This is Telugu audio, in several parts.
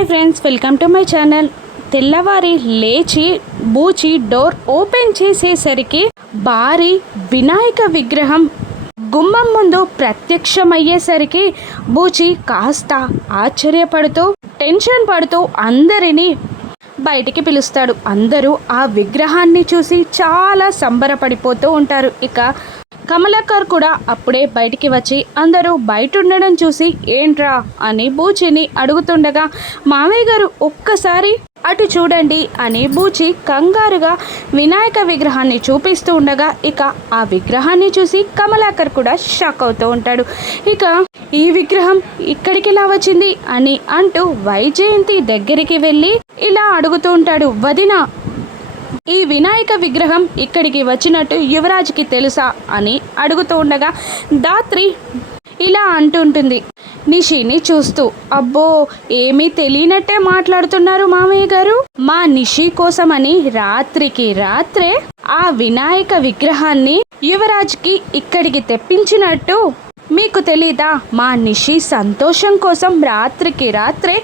Hi friends, welcome to my channel. తెల్లవారి లేచి బూచి డోర్ ఓపెన్ చేసేసరికి భారీ వినాయక విగ్రహం గుమ్మం ముందు ప్రత్యక్షమయ్యేసరికి బూచి కాస్త ఆశ్చర్యపడుతూ టెన్షన్ పడుతూ అందరినీ బయటికి పిలుస్తాడు. అందరూ ఆ విగ్రహాన్ని చూసి చాలా సంబరపడిపోతూ ఉంటారు. ఇక కమలాకర్ కూడా అప్పుడే బయటికి వచ్చి అందరూ బయట ఉండడం చూసి ఏంట్రా అని బూచిని అడుగుతుండగా, మామయ్య గారు ఒక్కసారి అటు చూడండి అని బూచి కంగారుగా వినాయక విగ్రహాన్ని చూపిస్తూ ఉండగా ఇక ఆ విగ్రహాన్ని చూసి కమలాకర్ కూడా షాక్ అవుతూ ఉంటాడు. ఇక ఈ విగ్రహం ఇక్కడికి ఎలా వచ్చింది అని అంటూ వైజయంతి దగ్గరికి వెళ్ళి ఇలా అడుగుతూ ఉంటాడు, వదిన ఈ వినాయక విగ్రహం ఇక్కడికి వచ్చినట్టు యువరాజ్కి తెలుసా అని అడుగుతూ ఉండగా ధాత్రి ఇలా అంటుంటుంది నిషిని చూస్తూ, అబ్బో ఏమీ తెలియనట్టే మాట్లాడుతున్నారు మామయ్య గారు. మా నిషి కోసమని రాత్రికి రాత్రే ఆ వినాయక విగ్రహాన్ని యువరాజ్కి ఇక్కడికి తెప్పించినట్టు మీకు తెలీదా? మా నిషి సంతోషం కోసం రాత్రికి రాత్రే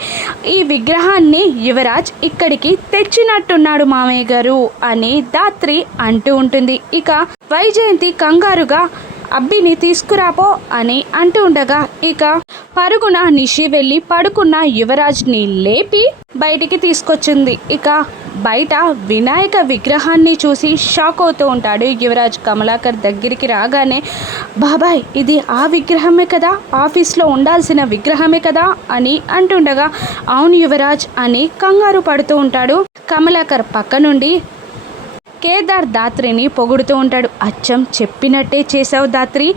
ఈ విగ్రహాన్ని యువరాజ్ ఇక్కడికి తెచ్చినట్టున్నాడు మామయ్య గారు అని ధాత్రి అంటూ ఉంటుంది. ఇక వైజయంతి కంగారుగా అబ్బిని తీసుకురాపో అని అంటూ ఉండగా ఇక పరుగున నిషి వెళ్ళి పడుకున్న యువరాజ్ని లేపి బయటికి తీసుకొచ్చింది. ఇక బయట వినాయక విగ్రహాన్ని చూసి షాక్ అవుతూ ఉంటాడు యువరాజ్. కమలాకర్ దగ్గరికి రాగానే, బాబాయ్ ఇది ఆ విగ్రహమే కదా, ఆఫీస్లో ఉండాల్సిన విగ్రహమే కదా అని అంటుండగా, అవును యువరాజ్ అని కంగారు పడుతూ ఉంటాడు. కమలాకర్ పక్క నుండి కేదార్ ధాత్రిని పొగుడుతూ ఉంటాడు. అచ్చం చెప్పినట్టే చేసావు ధాత్రి,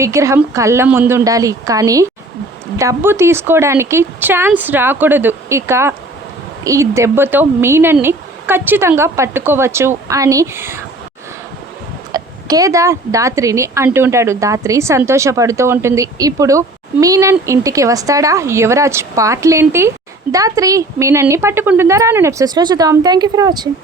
విగ్రహం కళ్ళ ముందుండాలి కానీ డబ్బు తీసుకోవడానికి ఛాన్స్ రాకూడదు. ఇక ఈ దెబ్బతో మీనన్ని ఖచ్చితంగా పట్టుకోవచ్చు అని కేదార్ ధాత్రిని అంటుంటాడు. ధాత్రి సంతోషపడుతూ ఉంటుంది. ఇప్పుడు మీనన్ ఇంటికి వస్తాడా? యువరాజ్ పాటలేంటి? ధాత్రి మీనన్ని పట్టుకుంటుందా? రాను ఎపిసోడ్స్లో చూద్దాం. Thank you for watching.